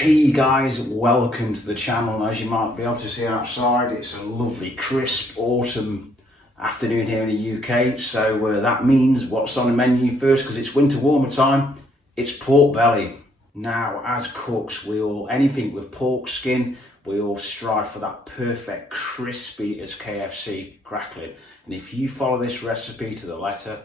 Hey guys, welcome to the channel. As you might be able to see outside, it's a lovely crisp autumn afternoon here in the UK. So that means what's on the menu first, because it's winter warmer time, it's pork belly. Now, as cooks, anything with pork skin, we all strive for that perfect crispy as KFC crackling. And if you follow this recipe to the letter,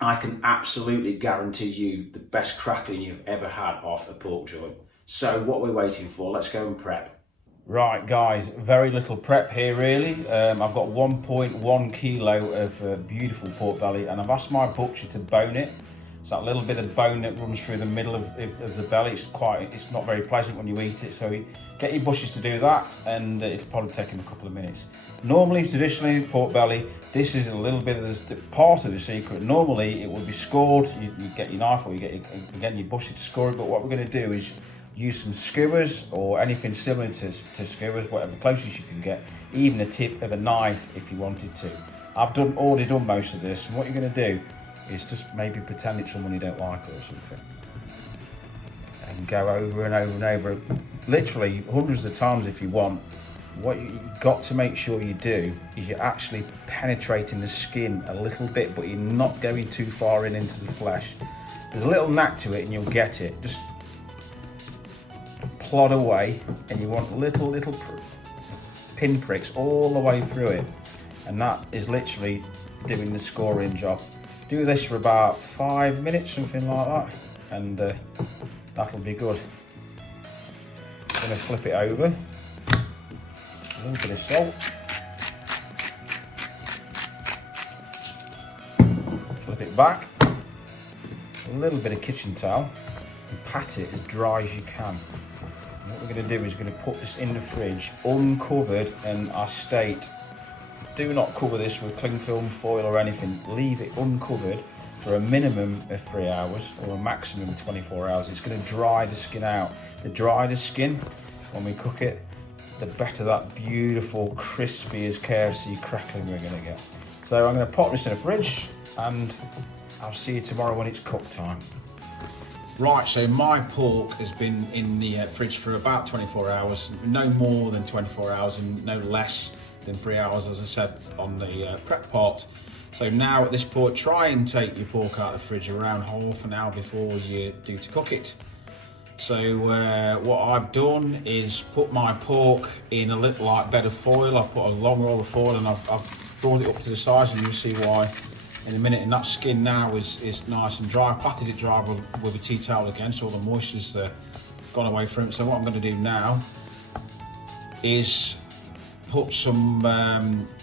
I can absolutely guarantee you the best crackling you've ever had off a pork joint. So what we're waiting for, let's go and prep. Right guys, very little prep here really. I've got 1.1 kilo of beautiful pork belly, and I've asked my butcher to bone it. It's that little bit of bone that runs through the middle of the belly. It's not very pleasant when you eat it, so get your butchers to do that, and it'll probably take him a couple of minutes. Normally, traditionally, pork belly, this is a little bit of the part of the secret. Normally, it would be scored. You get your knife, or you get your butcher to score it. But what we're going to do is use some skewers or anything similar to skewers, whatever closest you can get, even a tip of a knife if you wanted to. I've already done most of this, and what you're going to do is just maybe pretend it's someone you don't like or something, and go over and over and over, literally hundreds of times if you want. What you've got to make sure you do is you're actually penetrating the skin a little bit, but you're not going too far into the flesh. There's a little knack to it and you'll get it. Just plod away, and you want little pinpricks all the way through it, and that is literally doing the scoring job. Do this for about 5 minutes, something like that, and that'll be good. I'm going to flip it over, a little bit of salt, flip it back, a little bit of kitchen towel, and pat it as dry as you can. And what we're going to do is we're going to put this in the fridge uncovered, and I state, do not cover this with cling film foil or anything. Leave it uncovered for a minimum of 3 hours or a maximum of 24 hours. It's going to dry the skin out. The drier the skin when we cook it, the better that beautiful crispy as KFC crackling we're going to get. So I'm going to pop this in the fridge, and I'll see you tomorrow when it's cook time. Right, so my pork has been in the fridge for about 24 hours, no more than 24 hours and no less than 3 hours, as I said on the prep part. So now at this point, try and take your pork out of the fridge around half an hour before you do to cook it. So what I've done is put my pork in a little like bed of foil. I've put a long roll of foil, and I've brought it up to the size, and you'll see why in a minute. And that skin now is nice and dry. I patted it dry with a tea towel again, so all the moisture's gone away from it. So what I'm going to do now is put some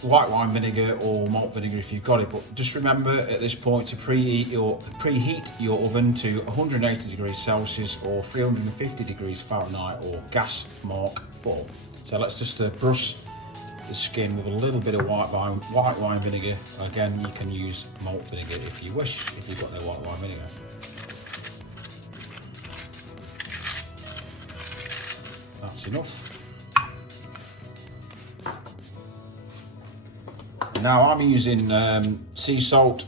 white wine vinegar or malt vinegar if you've got it, but just remember at this point to preheat your oven to 180 degrees Celsius or 350 degrees Fahrenheit or gas mark 4. So let's just brush the skin with a little bit of white wine vinegar. Again, you can use malt vinegar if you wish, if you've got no white wine vinegar. That's enough. Now I'm using sea salt.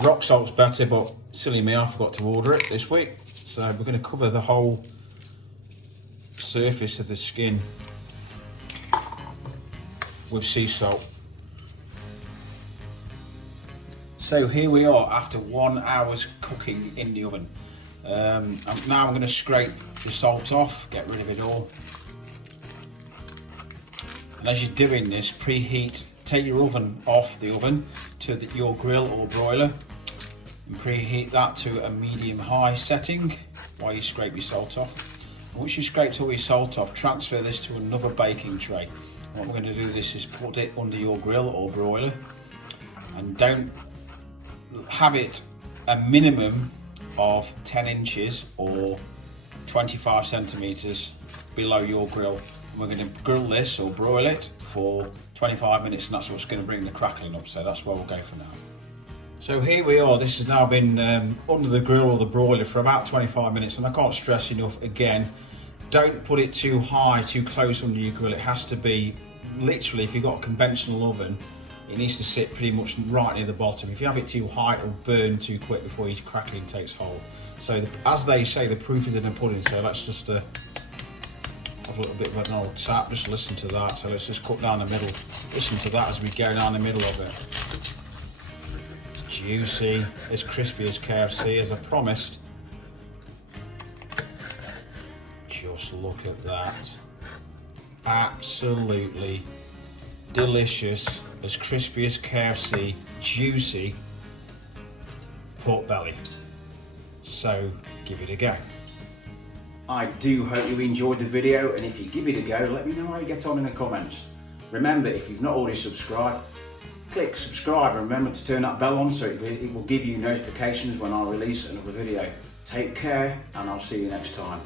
Rock salt's better, but silly me, I forgot to order it this week. So we're going to cover the whole surface of the skin with sea salt. So here we are after 1 hour's cooking in the oven. Now I'm going to scrape the salt off, get rid of it all. And as you're doing this, take your oven off the oven to your grill or broiler, and preheat that to a medium-high setting while you scrape your salt off. And once you've scraped all your salt off, transfer this to another baking tray. What we're going to do this is put it under your grill or broiler, and don't have it a minimum of 10 inches or 25 centimeters below your grill. And we're going to grill this or broil it for 25 minutes, and that's what's going to bring the crackling up. So that's where we'll go for now. So here we are. This has now been under the grill or the broiler for about 25 minutes, and I can't stress enough again, don't put it too high, too close under your grill. It has to be literally, if you've got a conventional oven, it needs to sit pretty much right near the bottom. If you have it too high, it'll burn too quick before your crackling takes hold. So as they say, the proof is in the pudding. So let's just a little bit of an old tap. Just listen to that. So let's just cut down the middle. Listen to that as we go down the middle of it. It's juicy, as crispy as KFC, as I promised. Just look at that. Absolutely delicious, as crispy as KFC, juicy pork belly. So give it a go. I do hope you enjoyed the video, and if you give it a go, let me know how you get on in the comments. Remember, if you've not already subscribed, click subscribe and remember to turn that bell on so it will give you notifications when I release another video. Take care, and I'll see you next time.